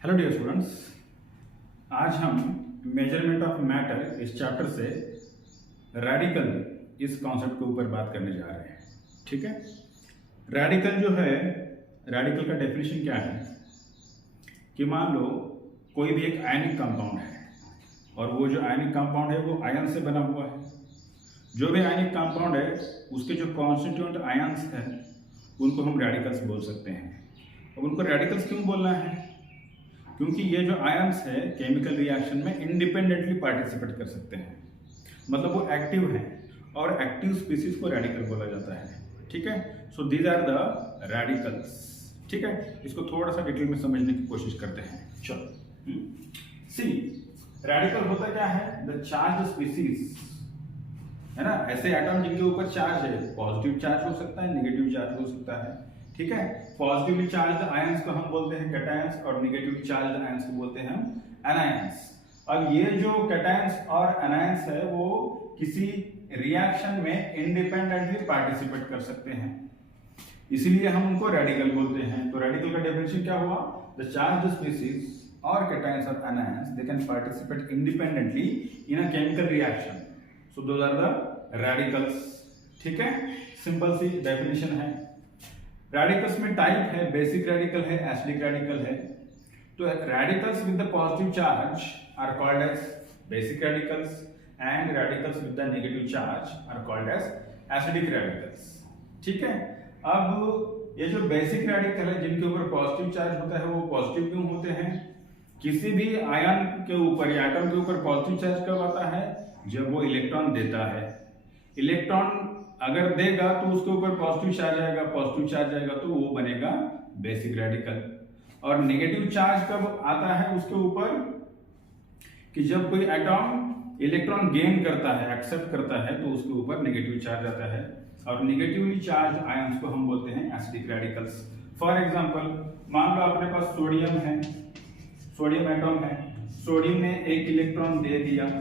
Hello dear students, आज हम measurement of matter इस चैप्टर से रेडिकल इस कॉन्सेप्ट के ऊपर बात करने जा रहे हैं। ठीक है, रेडिकल जो है, रेडिकल का डेफिनेशन क्या है कि मान लो कोई भी एक आयनिक कंपाउंड है और वो जो आयनिक कंपाउंड है वो आयन से बना हुआ है। जो भी आयनिक कंपाउंड है उसके जो कॉन्स्टिट्यूएंट आयन्स हैं उनको हम रेडिकल्स बोल सकते हैं। अब उनको रेडिकल्स क्यों बोलना है? क्योंकि ये जो आयन्स है केमिकल रिएक्शन में इंडिपेंडेंटली पार्टिसिपेट कर सकते हैं, मतलब वो एक्टिव हैं और एक्टिव स्पीसीज को रेडिकल बोला जाता है। ठीक है, so these are the radicals. ठीक है, इसको थोड़ा सा डिटेल में समझने की कोशिश करते हैं। चलो सी, रेडिकल होता क्या है? द चार्ज स्पीसीज, है ना, ऐसे एटम जिनके ऊपर चार्ज है, पॉजिटिव चार्ज हो सकता है, नेगेटिव चार्ज हो सकता है। ठीक है, पॉजिटिवली चार्ज्ड आयंस को हम बोलते हैं कैटायंस और नेगेटिवली चार्ज्ड आयंस को बोलते हैं हम एनायंस। अब ये जो कैटायंस और एनायंस है वो किसी रिएक्शन में इंडिपेंडेंटली पार्टिसिपेट कर सकते हैं, इसीलिए हम उनको रेडिकल बोलते हैं। तो रेडिकल का डेफिनेशन क्या हुआ? द चार्ज्ड स्पीसीज और कैटायंस और anions they can participate independently in a chemical reaction, so those are the radicals. ठीक है, सिंपल सी डेफिनेशन है। रेडिकल्स में टाइप है, बेसिक रेडिकल है, एसिडिक रेडिकल है। तो radicals with the positive charge are called as basic radicals and radicals with the negative charge are called as acidic radicals. ठीक है, अब ये जो बेसिक रेडिकल है जिनके ऊपर पॉजिटिव चार्ज होता है वो पॉजिटिव क्यों होते हैं? किसी भी आयन के ऊपर या एटम के ऊपर पॉजिटिव चार्ज कब आता है? जब वो इलेक्ट्रॉन देता है। इलेक्ट्रॉन अगर देगा तो उसके ऊपर पॉजिटिव चार्ज आएगा, पॉजिटिव चार्ज आएगा तो वो बनेगा बेसिक रेडिकल। और नेगेटिव चार्ज कब आता है उसके ऊपर? कि जब कोई एटॉम इलेक्ट्रॉन गेन करता है, एक्सेप्ट करता है, तो उसके ऊपर नेगेटिव चार्ज आता है। और नेगेटिवली चार्ज आयंस को हम बोलते हैं एसिडिक रेडिकल्स। फॉर एग्जांपल, मान लो अपने पास सोडियम है, सोडियम एटॉम है, सोडियम ने एक इलेक्ट्रॉन दे दिया।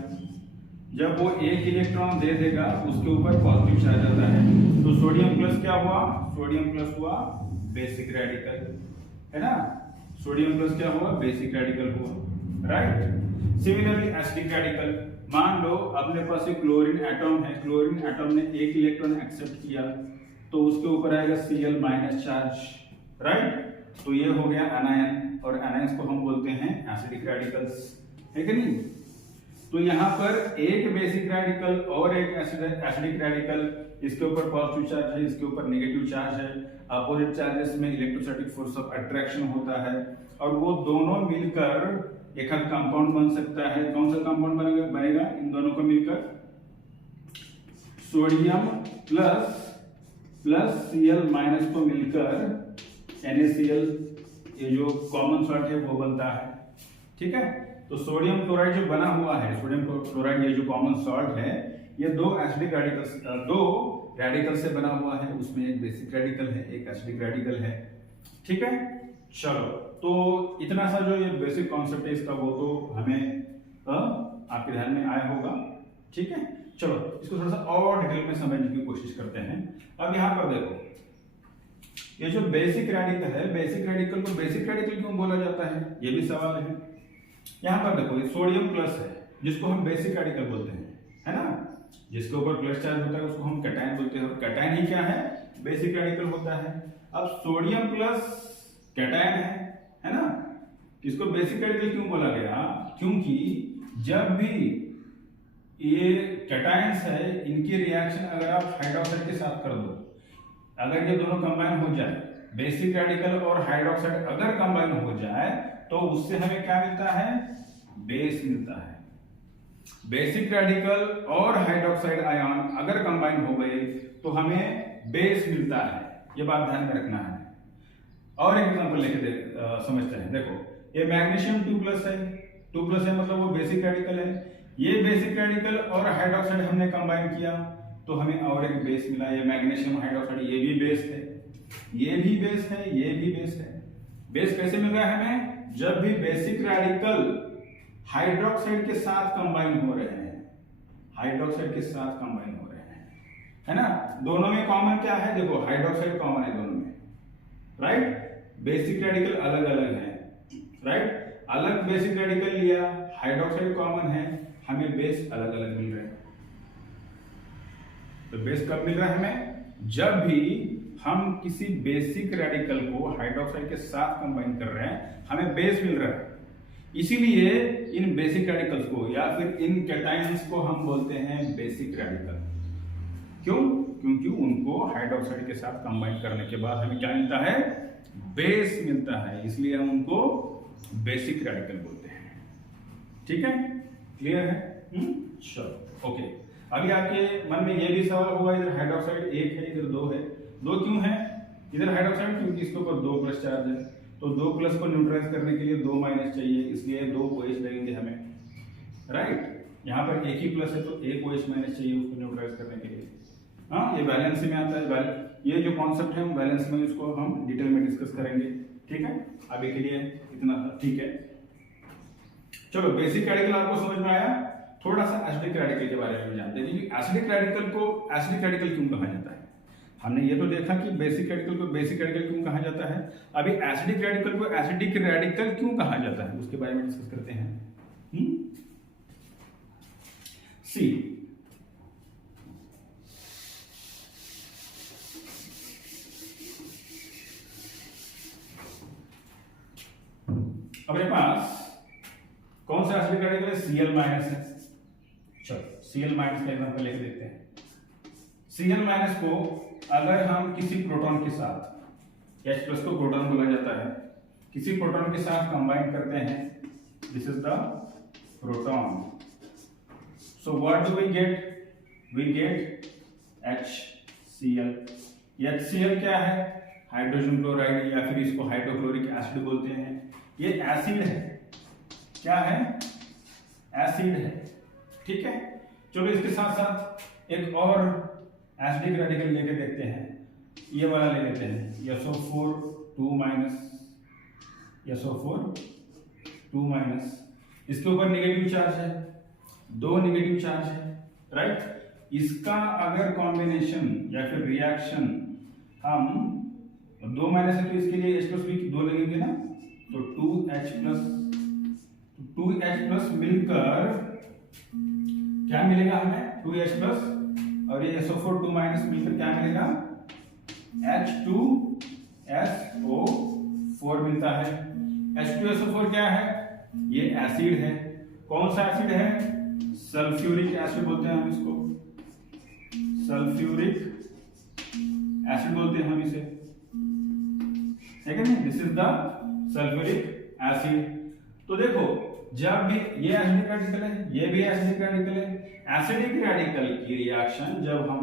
जब वो एक इलेक्ट्रॉन दे देगा उसके ऊपर पॉजिटिव चार्ज आता है, तो सोडियम प्लस क्या हुआ? सोडियम प्लस हुआ बेसिक रेडिकल, है ना। सोडियम प्लस क्या हुआ? बेसिक रेडिकल हुआ, राइट। सिमिलरली एसिडिक रेडिकल, मान लो अपने पास एक क्लोरीन एटॉम है, क्लोरीन एटॉम ने एक इलेक्ट्रॉन एक्सेप्ट किया तो उसके ऊपर आएगा Cl माइनस चार्ज, राइट। तो ये हो गया एनायन, और एनायंस को हम बोलते हैं एसिडिक रेडिकल्स, है कि नहीं। तो यहाँ पर एक बेसिक रेडिकल और एक एसिडिक रेडिकल, इसके ऊपर पॉजिटिव चार्ज है, इसके ऊपर नेगेटिव चार्ज है। अपोजिट चार्जेस में इलेक्ट्रोस्टैटिक फोर्स ऑफ अट्रैक्शन होता है और वो दोनों मिलकर एक कंपाउंड बन सकता है। कौन सा कंपाउंड बनेगा इन दोनों को मिलकर? सोडियम प्लस Cl माइनस को मिलकर NaCl, ये जो कॉमन सॉल्ट है वो बनता है। ठीक है, तो सोडियम क्लोराइड जो बना हुआ है, सोडियम क्लोराइड ये जो कॉमन सॉल्ट है, ये दो एसिडिक रेडिकल्स, दो रेडिकल से बना हुआ है। उसमें एक बेसिक रेडिकल है, एक एसिडिक रेडिकल है। ठीक है, चलो, तो इतना सा जो ये बेसिक कॉन्सेप्ट है इसका वो तो हमें आपके ध्यान में आया होगा। ठीक है, चलो इसको थोड़ा सा और डिटेल में समझने की कोशिश करते हैं। अब यहाँ पर देखो, ये जो बेसिक रेडिकल है, बेसिक रेडिकल को बेसिक रेडिकल क्यों बोला जाता है, ये भी सवाल है। यहाँ पर देखो, ये सोडियम प्लस है जिसको हम बेसिक रेडिकल बोलते हैं, है ना। जिसके ऊपर प्लस चार्ज होता है उसको हम कैटायन बोलते हैं, और कैटायन ही क्या है? बेसिक रेडिकल होता है। अब सोडियम प्लस कैटायन है ना। इसको बेसिक रेडिकल क्यों बोला गया? क्योंकि जब भी ये कैटायंस है, इनकी रिएक्शन अगर आप हाइड्रोक्साइड के साथ कर दो, अगर ये दोनों कंबाइन हो जाए, बेसिक रेडिकल और हाइड्रोक्साइड अगर कंबाइन हो जाए तो उससे हमें क्या मिलता है? बेस मिलता है। बेसिक रेडिकल और हाइड्रोक्साइड आयन अगर कंबाइन हो गए तो हमें बेस मिलता है, ये बात ध्यान में रखना है। और एक एग्जांपल लेके समझते हैं। देखो, ये मैग्नीशियम 2+ है, 2+ है मतलब वो बेसिक रेडिकल है। ये बेसिक रेडिकल और हाइड्रोक्साइड हमने कंबाइन किया तो हमें और एक बेस मिला, ये मैग्नीशियम हाइड्रोक्साइड, ये भी बेस है, ये भी बेस है, ये भी बेस है। बेस कैसे मिल रहा है हमें? जब भी बेसिक रेडिकल हाइड्रोक्साइड के साथ कंबाइन हो रहे हैं, हाइड्रोक्साइड के साथ कंबाइन हो रहे हैं, है ना। दोनों में कॉमन क्या है? देखो, हाइड्रोक्साइड कॉमन है दोनों में, राइट। बेसिक रेडिकल अलग अलग है, राइट। अलग बेसिक रेडिकल लिया, हाइड्रोक्साइड कॉमन है, हमें बेस अलग अलग मिल रहा है। तो बेस कब मिल रहा है हमें? जब भी हम किसी बेसिक रेडिकल को हाइड्रोक्साइड के साथ कंबाइन कर रहे हैं, हमें बेस मिल रहा है। इसीलिए इन बेसिक रेडिकल्स को या फिर इन कैटायंस को हम बोलते हैं बेसिक रेडिकल। क्यों? क्योंकि उनको हाइड्रोक्साइड के साथ कंबाइन करने के बाद हमें क्या मिलता है? बेस मिलता है, इसलिए हम उनको बेसिक रेडिकल बोलते हैं। ठीक है, क्लियर है? चलो ओके। अभी आपके मन में यह भी सवाल होगा, इधर हाइड्रोक्साइड एक है, इधर दो है। दो क्यों है इधर हाइड्रोक्साइड? क्योंकि इसके ऊपर 2 प्लस चार्ज है, तो 2 प्लस को न्यूट्रलाइज करने के लिए 2 माइनस चाहिए, इसलिए 2 OH लगेंगे हमें, राइट। यहाँ पर एक ही प्लस है तो 1 OH माइनस चाहिए उसको न्यूट्रलाइज करने के लिए। हाँ, ये बैलेंस में आता है। ये जो कॉन्सेप्ट है हम बैलेंस में इसको हम डिटेल में डिस्कस करेंगे। ठीक है, अभी के लिए इतना था। ठीक है, चलो बेसिक रेडिकल आपको समझ में आया। थोड़ा सा एसिडिक रेडिकल के बारे में जानते हैं कि एसिडिक रेडिकल को एसिडिक रेडिकल क्यों कहा जाता है। हमने ये तो देखा कि बेसिक रेडिकल को बेसिक रेडिकल क्यों कहा जाता है, अभी एसिडिक रेडिकल को एसिडिक रेडिकल क्यों कहा जाता है उसके बारे में डिस्कस करते हैं। सी, अपने पास कौन सा एसिडिक रेडिकल है? Cl माइनस है। चलो Cl माइनस का एग्जांपल लेके देखते हैं। Cl माइनस को अगर हम किसी प्रोटॉन के साथ, H प्लस को प्रोटॉन बोला जाता है, किसी प्रोटॉन के साथ कंबाइन करते हैं, this is the proton, so what do we get? We get HCl। HCl क्या है? हाइड्रोजन क्लोराइड या फिर इसको हाइड्रोक्लोरिक एसिड बोलते हैं। ये एसिड है। क्या है? एसिड है। ठीक है, चलो इसके साथ साथ एक और एसिडिक रेडिकल लेके देखते हैं। ये वाला ले लेते हैं, SO4 2 माइनस, SO4 2 माइनस। इसके ऊपर नेगेटिव चार्ज है, 2 नेगेटिव चार्ज है, राइट। इसका अगर कॉम्बिनेशन या फिर रिएक्शन हम 2 माइनस है तो इसके लिए H प्लस भी 2 लगेंगे ना, तो 2H प्लस मिलकर क्या मिलेगा हमें? 2H प्लस, और ये SO4 2 माइनस मिलकर क्या मिलेगा? H2SO4 मिलता है। H2SO4 क्या है? ये एसिड है। कौन सा एसिड है? सल्फ्यूरिक एसिड बोलते हैं हम इसको, सल्फ्यूरिक एसिड बोलते हैं हम इसे, है कि नहीं? This is the sulphuric acid. तो देखो, जब भी ये एसिडिक रेडिकल है, ये भी एसिडिक रेडिकल है। एसिडिक रेडिकल की रिएक्शन जब हम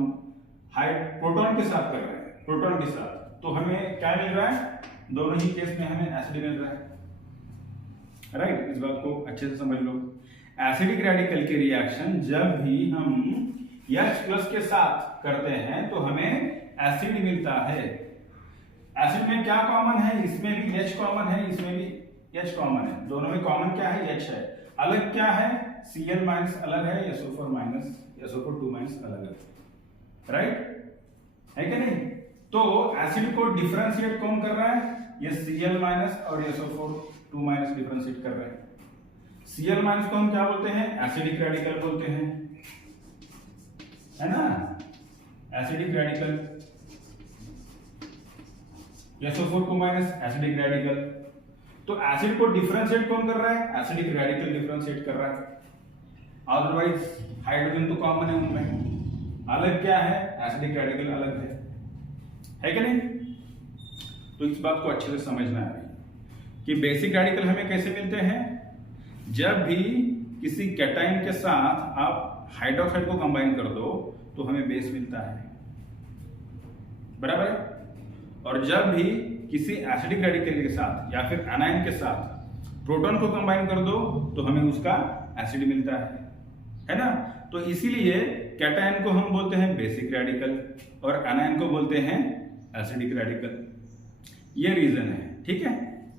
प्रोटॉन के साथ कर रहे हैं, प्रोटॉन के साथ, तो हमें क्या मिल रहा है? दोनों ही केस में हमें एसिड मिल रहा है, राइट। इस बात को अच्छे से समझ लो। एसिडिक रेडिकल की रिएक्शन जब भी हम H प्लस के साथ करते हैं तो हमें एसिड मिलता है। एसिड में क्या कॉमन है? इसमें भी H कॉमन है, इसमें भी H कॉमन है। दोनों में कॉमन क्या है? H है। अलग क्या है? Cl माइनस अलग है, SO4 माइनस, SO4 2 माइनस अलग है, राइट, है कि नहीं? तो एसिड को डिफरेंशिएट कौन कर रहा है? ये Cl माइनस और SO4 2 माइनस डिफरेंशिएट कर रहे हैं। Cl माइनस को हम क्या बोलते हैं? एसिडिक रेडिकल बोलते हैं, है ना, acidic radical. SO4 2 minus acidic radical. तो एसिड को डिफरेंशिएट कौन कर रहा है? एसिडिक रेडिकल डिफरेंशिएट कर रहा है। अदरवाइज हाइड्रोजन तो कॉमन है उनमें, अलग क्या है? एसिडिक रेडिकल अलग है कि नहीं? तो इस बात को अच्छे से समझना है कि बेसिक रेडिकल हमें कैसे मिलते हैं। जब भी किसी कैटायन के साथ आप हाइड्रोक्साइड को कंबाइन कर दो तो हमें बेस मिलता है, बराबर है। और जब भी किसी एसिडिक रेडिकल के साथ या फिर एनायन के साथ प्रोटॉन को कंबाइन कर दो तो हमें उसका एसिड मिलता है ना। तो इसीलिए कैटायन को हम बोलते हैं बेसिक रेडिकल और एनायन को बोलते हैं एसिडिक रेडिकल। ये रीजन है, ठीक है।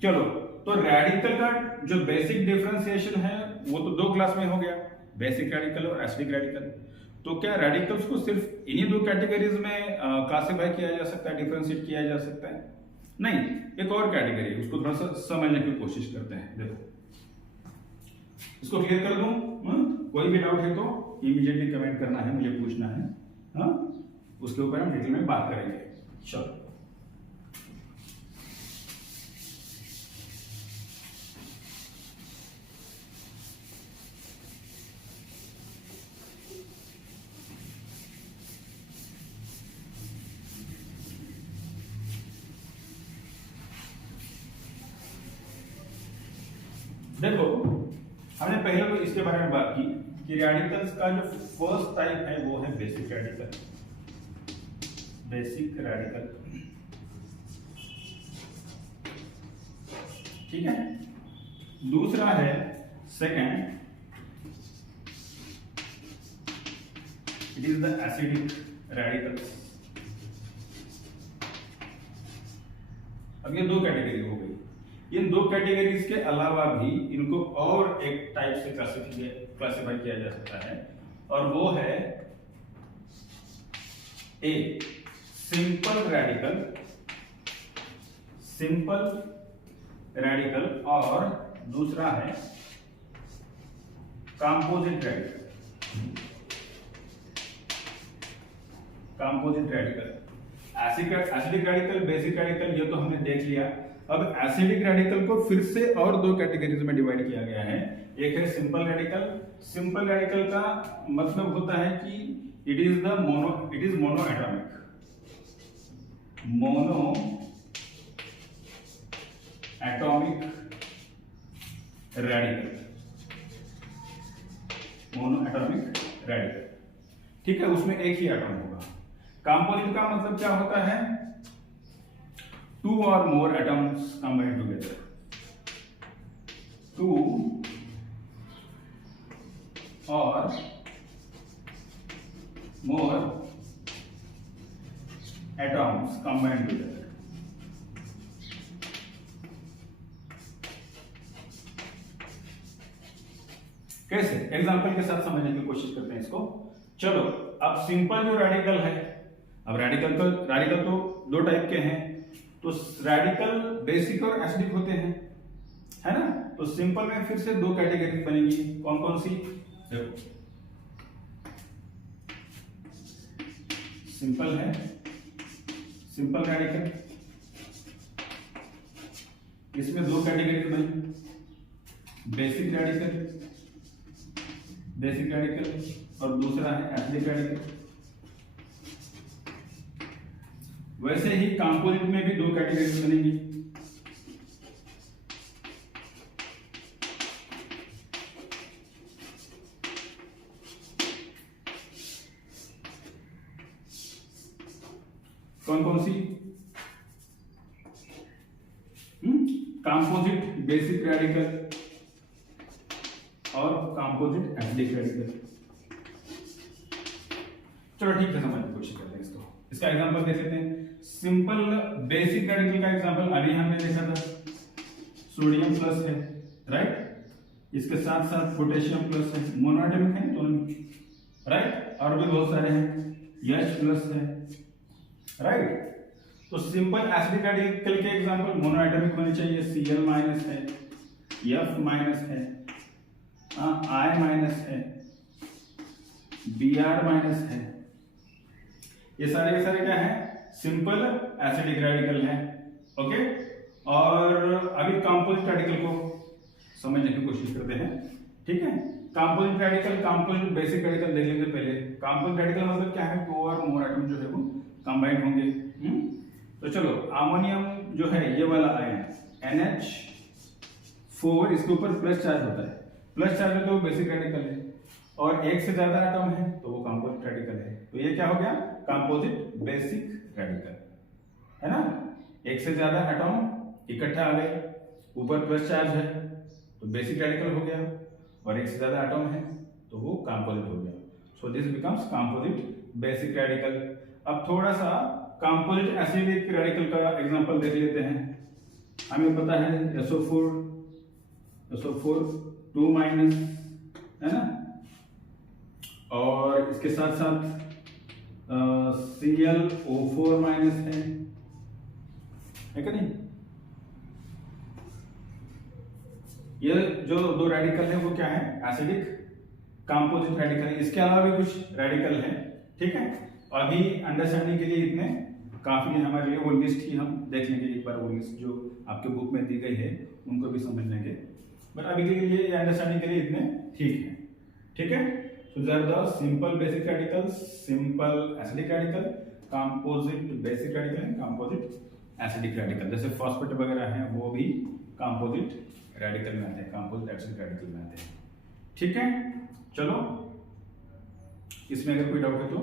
चलो, तो रेडिकल का जो बेसिक डिफरेंशिएशन है वो तो 2 क्लास में हो गया, बेसिक रेडिकल और एसिडिक रेडिकल। तो क्या रेडिकल्स को सिर्फ इन्हीं 2 कैटेगरीज में क्लासिफाई किया जा सकता है, डिफरेंशिएट किया जा सकता है? नहीं, एक और कैटेगरी है, उसको थोड़ा सा समझने की कोशिश करते हैं। देखो, इसको क्लियर कर दूं? कोई भी डाउट है तो इमीडिएटली कमेंट करना है, मुझे पूछना है। हाँ, उसके ऊपर हम डिटेल में बात करेंगे। चलो, देखो हमने पहले तो इसके बारे में बात की कि रेडिकल्स का जो फर्स्ट टाइप है वो है बेसिक रेडिकल। बेसिक रेडिकल, ठीक है। दूसरा है second, it is the acidic radicals. अब ये दो कैटेगरी हो गई। इन दो कैटेगरीज के अलावा भी इनको और एक टाइप से क्लासिफाई किया जा सकता है, और वो है ए सिंपल रेडिकल, और दूसरा है composite radical. Acidic radical, basic radical, ये तो हमने देख लिया। अब एसिडिक रेडिकल को फिर से और दो कैटेगरीज में डिवाइड किया गया है। एक है सिंपल रेडिकल। सिंपल रेडिकल का मतलब होता है कि it is mono atomic radical, ठीक है, उसमें एक ही एटॉम होगा। कंपोजिट का मतलब क्या होता है? Two or more atoms combined together. Two or more atoms combined together. कैसे? एग्जाम्पल के साथ समझने की कोशिश करते हैं इसको। चलो, अब सिंपल जो रेडिकल है, अब रेडिकल तो दो टाइप के हैं। तो रेडिकल बेसिक और एसिडिक होते हैं, है ना। तो सिंपल में फिर से दो कैटेगरी बनेगी। कौन कौन सी? देखो, सिंपल है, सिंपल रेडिकल, इसमें दो कैटेगरी बनी, बेसिक रेडिकल और दूसरा है एसिडिक रेडिकल। वैसे ही कंपोजिट में भी दो कैटेगरी बनेगी, कौन कौन सी? कंपोजिट बेसिक रेडिकल और कंपोजिट एसिडिक रेडिकल। चलो ठीक है, समझने की कोशिश करते हैं इसको। इसका एग्जांपल देख लेते हैं। सिंपल बेसिक रेडिकल का एग्जांपल अभी हमने देखा था, सोडियम प्लस है, राइट। इसके साथ साथ पोटेशियम प्लस है, मोनोएटॉमिक है दोनों, राइट। और भी बहुत सारे हैं, H प्लस है, राइट। तो सिंपल एसिडिक रेडिकल के एग्जांपल मोनोएटॉमिक होने चाहिए, Cl माइनस है, F माइनस है, I माइनस है, Br माइनस है। ये सारे के सारे क्या है? सिंपल एसिडिक रेडिकल है, ओके। और अभी कंपोजिट रेडिकल को समझने की कोशिश करते हैं, ठीक है। Composite radical, composite basic radical देख लेंगे पहले। कंपोजिट रेडिकल मतलब क्या है? टू और मोर एटम जो है वो कंबाइंड होंगे। तो चलो, अमोनियम जो है ये वाला आयन NH4, इसके ऊपर प्लस चार्ज होता है। प्लस चार्ज है तो बेसिक रेडिकल है, और एक से ज्यादा एटम है तो वो कंपोजिट रेडिकल है। तो ये क्या हो गया? कंपोजिट बेसिक रेडिकल, है ना। एक से ज्यादा एटम इकट्ठा आ गए, ऊपर प्लस चार्ज है तो बेसिक रेडिकल हो गया, और एक से ज्यादा एटम है तो वो कंपोजिट हो गया। So this becomes composite basic radical. अब थोड़ा सा कंपोजिट एसिडिक रेडिकल का एग्जांपल देख लेते हैं। हमें पता है SO4 2 माइनस, है ना, और इसके साथ साथ ClO4 माइनस है क्या नहीं? ये जो दो रेडिकल है वो क्या है, एसिडिक कंपोजिट रेडिकल। इसके अलावा भी कुछ रेडिकल है, ठीक है। अभी अंडरस्टैंडिंग के लिए इतने काफी है हमारे लिए। वो लिस्ट ही हम देख लेंगे एक बार, वो लिस्ट जो आपके बुक में दी गई है उनको भी समझ लेंगे, बट अभी के लिए अंडरस्टैंडिंग के लिए इतने ठीक है, ठीक है। So there are the simple basic radicals, simple acidic radical, composite basic radical and composite acidic radical. जैसे फॉस्फेट वगैरह है वो भी कंपोजिट रेडिकल में आते हैं, कंपोजिट एसिडिक रेडिकल में आते हैं, ठीक है। चलो, इसमें अगर कोई डाउट है तो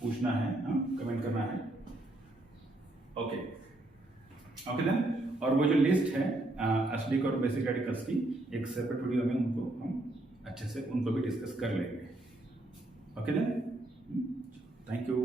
पूछना है, कमेंट करना है। Okay okay then. और वो जो लिस्ट है एसिडिक और बेसिक रेडिकल्स की, एक सेपरेट वीडियो में उनको हम अच्छे से उनको भी डिस्कस कर लेंगे। Okay then, thank you.